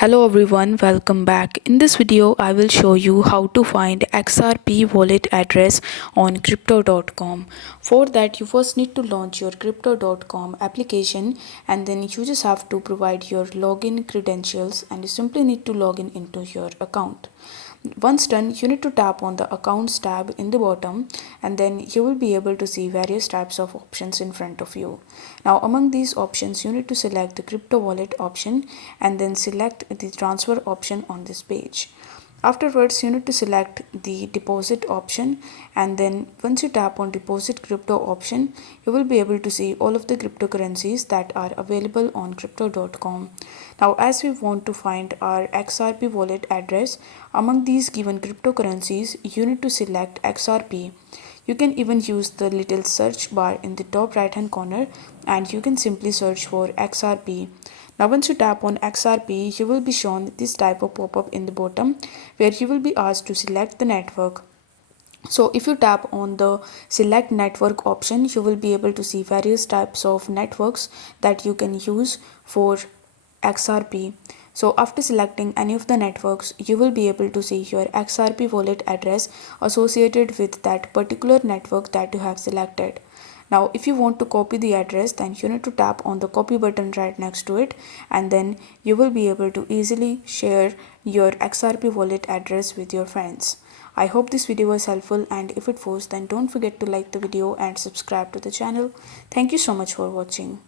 Hello everyone, welcome back. In this video, I will show you how to find XRP wallet address on crypto.com. For that, you first need to launch your crypto.com application and then you just have to provide your login credentials and you simply need to log in into your account. Once done, you need to tap on the accounts tab in the bottom and then you will be able to see various types of options in front of you. Now among these options, you need to select the crypto wallet option and then select the transfer option on this page. Afterwards, you need to select the deposit option and then once you tap on deposit crypto option, you will be able to see all of the cryptocurrencies that are available on crypto.com. Now as we want to find our XRP wallet address among these given cryptocurrencies, you need to select XRP. You can even use the little search bar in the top right hand corner and you can simply search for XRP. Now once you tap on XRP, you will be shown this type of pop-up in the bottom where you will be asked to select the network. So if you tap on the select network option, you will be able to see various types of networks that you can use for XRP. So after selecting any of the networks, you will be able to see your XRP wallet address associated with that particular network that you have selected. Now if you want to copy the address, then you need to tap on the copy button right next to it and then you will be able to easily share your XRP wallet address with your friends. I hope this video was helpful, and if it was, then don't forget to like the video and subscribe to the channel. Thank you so much for watching.